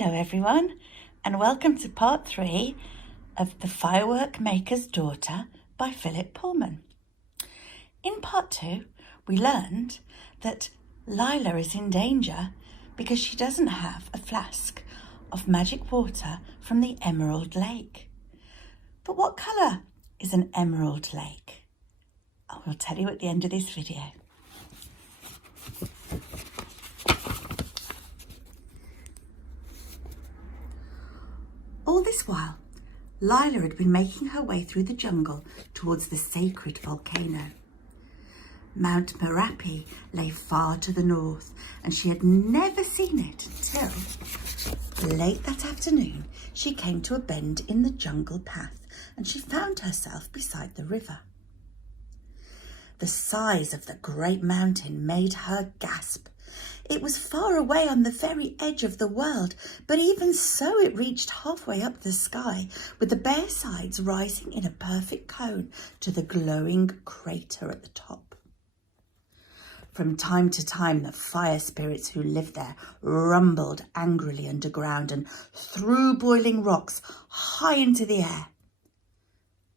Hello everyone, and welcome to part 3 of The Firework Maker's Daughter by Philip Pullman. In part 2, we learned that Lila is in danger because she doesn't have a flask of magic water from the Emerald Lake. But what colour is an emerald lake? I will tell you at the end of this video. All this while, Lila had been making her way through the jungle towards the sacred volcano. Mount Merapi lay far to the north, and she had never seen it until late that afternoon she came to a bend in the jungle path, and she found herself beside the river. The size of the great mountain made her gasp. It was far away on the very edge of the world, but even so it reached halfway up the sky, with the bare sides rising in a perfect cone to the glowing crater at the top. From time to time, the fire spirits who lived there rumbled angrily underground and threw boiling rocks high into the air.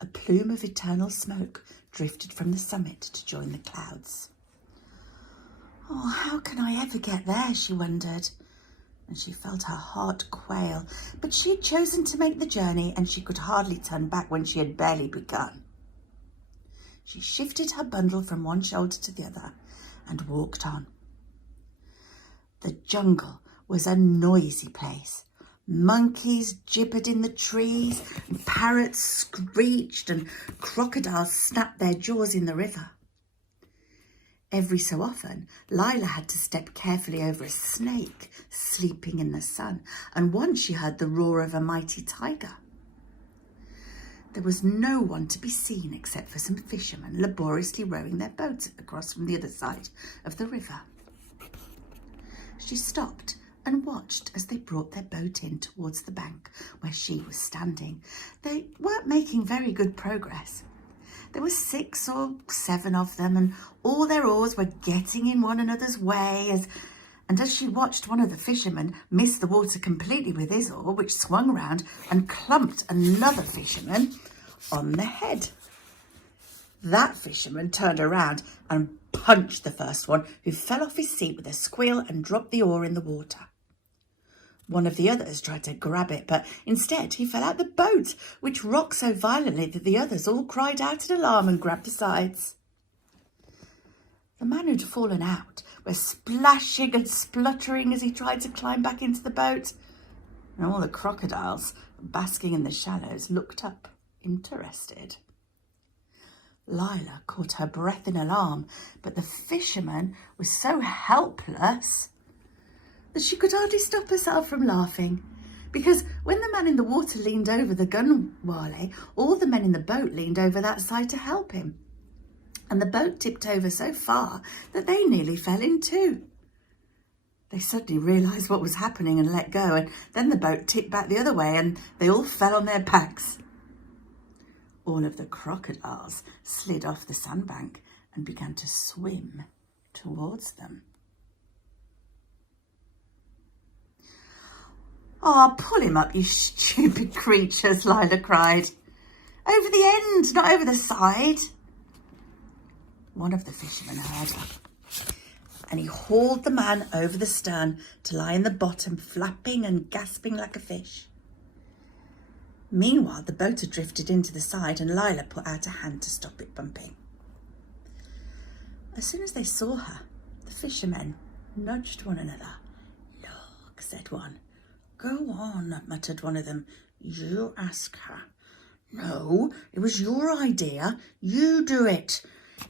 A plume of eternal smoke drifted from the summit to join the clouds. Oh, how can I ever get there, she wondered, and she felt her heart quail. But she had chosen to make the journey, and she could hardly turn back when she had barely begun. She shifted her bundle from one shoulder to the other and walked on. The jungle was a noisy place. Monkeys gibbered in the trees, and parrots screeched, and crocodiles snapped their jaws in the river. Every so often, Lila had to step carefully over a snake sleeping in the sun, and once she heard the roar of a mighty tiger. There was no one to be seen except for some fishermen laboriously rowing their boats across from the other side of the river. She stopped and watched as they brought their boat in towards the bank where she was standing. They weren't making very good progress. There were 6 or 7 of them, and all their oars were getting in one another's way as she watched one of the fishermen miss the water completely with his oar, which swung round and clumped another fisherman on the head. That fisherman turned around and punched the first one, who fell off his seat with a squeal and dropped the oar in the water. One of the others tried to grab it, but instead he fell out the boat, which rocked so violently that the others all cried out in alarm and grabbed the sides. The man who'd fallen out was splashing and spluttering as he tried to climb back into the boat, and all the crocodiles, basking in the shallows, looked up, interested. Lila caught her breath in alarm, but the fisherman was so helpless that she could hardly stop herself from laughing, because when the man in the water leaned over the gunwale, all the men in the boat leaned over that side to help him, and the boat tipped over so far that they nearly fell in too. They suddenly realised what was happening and let go, and then the boat tipped back the other way and they all fell on their backs. All of the crocodiles slid off the sandbank and began to swim towards them. "Oh, pull him up, you stupid creatures," Lila cried. "Over the end, not over the side." One of the fishermen heard her, and he hauled the man over the stern to lie in the bottom, flapping and gasping like a fish. Meanwhile, the boat had drifted into the side, and Lila put out a hand to stop it bumping. As soon as they saw her, the fishermen nudged one another. "Look," said one. "Go on," muttered one of them. "You ask her." "No, it was your idea. You do it."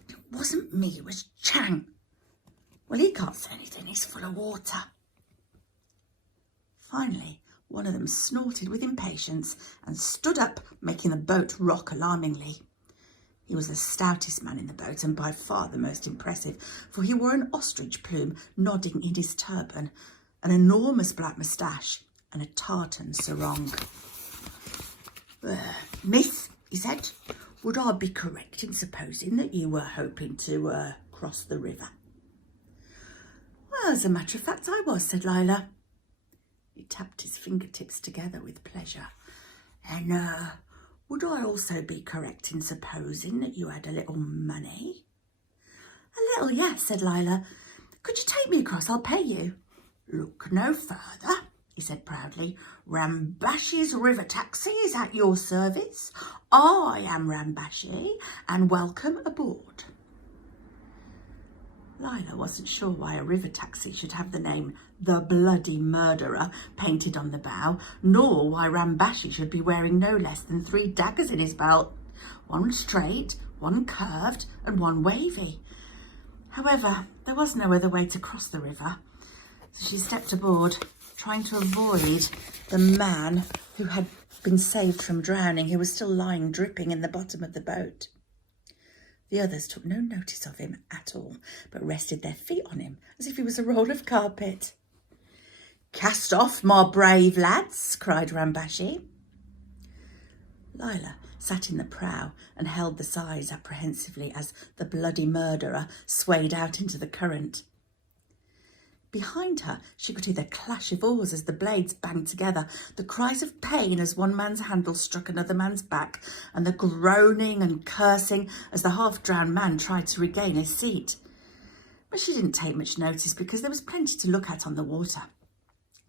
"It wasn't me, it was Chang." "Well, he can't say anything, he's full of water." Finally, one of them snorted with impatience and stood up, making the boat rock alarmingly. He was the stoutest man in the boat and by far the most impressive, for he wore an ostrich plume nodding in his turban, an enormous black moustache, and a tartan sarong. "Miss," he said, "would I be correct in supposing that you were hoping to cross the river?" "Well, as a matter of fact, I was," said Lila. He tapped his fingertips together with pleasure. And, would I also be correct in supposing that you had a little money? A little, yes, said Lila. Could you take me across? I'll pay you. Look no further, he said proudly. Rambashi's river taxi is at your service. I am Rambashi, and welcome aboard. Lila wasn't sure why a river taxi should have the name The Bloody Murderer painted on the bow, nor why Rambashi should be wearing no less than 3 daggers in his belt, one straight, one curved, and one wavy. However, there was no other way to cross the river, so she stepped aboard, trying to avoid the man who had been saved from drowning, who was still lying dripping in the bottom of the boat. The others took no notice of him at all, but rested their feet on him as if he was a roll of carpet. Cast off, my brave lads, cried Rambashi. Lila sat in the prow and held the sides apprehensively as the Bloody Murderer swayed out into the current. Behind her, she could hear the clash of oars as the blades banged together, the cries of pain as one man's handle struck another man's back, and the groaning and cursing as the half-drowned man tried to regain his seat. But she didn't take much notice because there was plenty to look at on the water.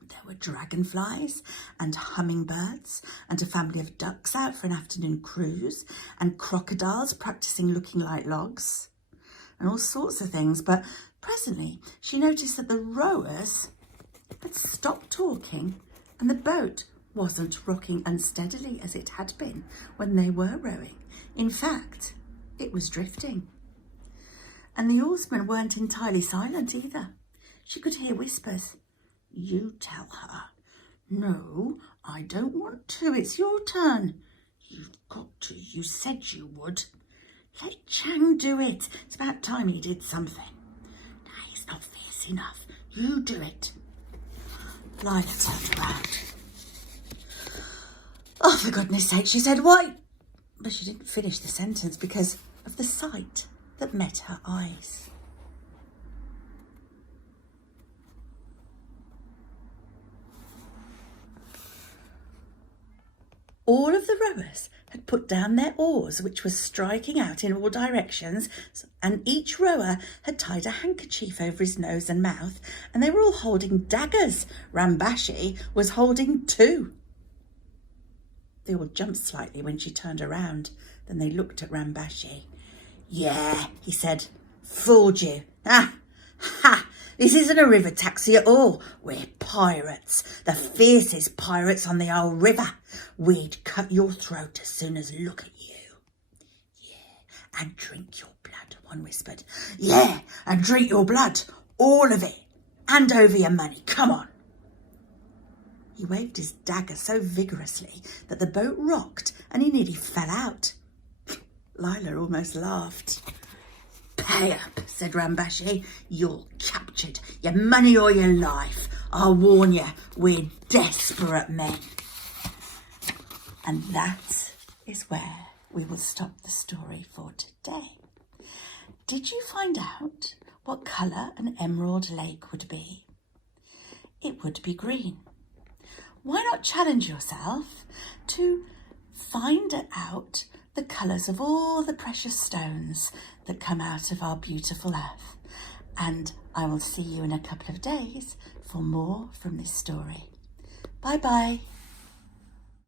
There were dragonflies and hummingbirds and a family of ducks out for an afternoon cruise and crocodiles practising looking like logs and all sorts of things, but presently she noticed that the rowers had stopped talking and the boat wasn't rocking unsteadily as it had been when they were rowing. In fact, it was drifting. And the oarsmen weren't entirely silent either. She could hear whispers. You tell her. No, I don't want to. It's your turn. You've got to. You said you would. Let Chang do it. It's about time he did something. No, he's not fierce enough. You do it. Lila turned around. Oh, for goodness sake, she said, why? But she didn't finish the sentence because of the sight that met her eyes. All of the rowers had put down their oars, which were striking out in all directions, and each rower had tied a handkerchief over his nose and mouth, and they were all holding daggers. Rambashi was holding 2. They all jumped slightly when she turned around. Then they looked at Rambashi. Yeah, he said, fooled you. Ah, ha! This isn't a river taxi at all. We're pirates, the fiercest pirates on the old river. We'd cut your throat as soon as look at you. Yeah, and drink your blood, one whispered. Yeah, and drink your blood, all of it. Hand over your money, come on. He waved his dagger so vigorously that the boat rocked and he nearly fell out. Lila almost laughed. Pay up, said Rambashi. You're captured. Your money or your life. I'll warn you, we're desperate men. And that is where we will stop the story for today. Did you find out what colour an emerald lake would be? It would be green. Why not challenge yourself to find out the colours of all the precious stones that come out of our beautiful earth? And I will see you in a couple of days for more from this story. Bye bye.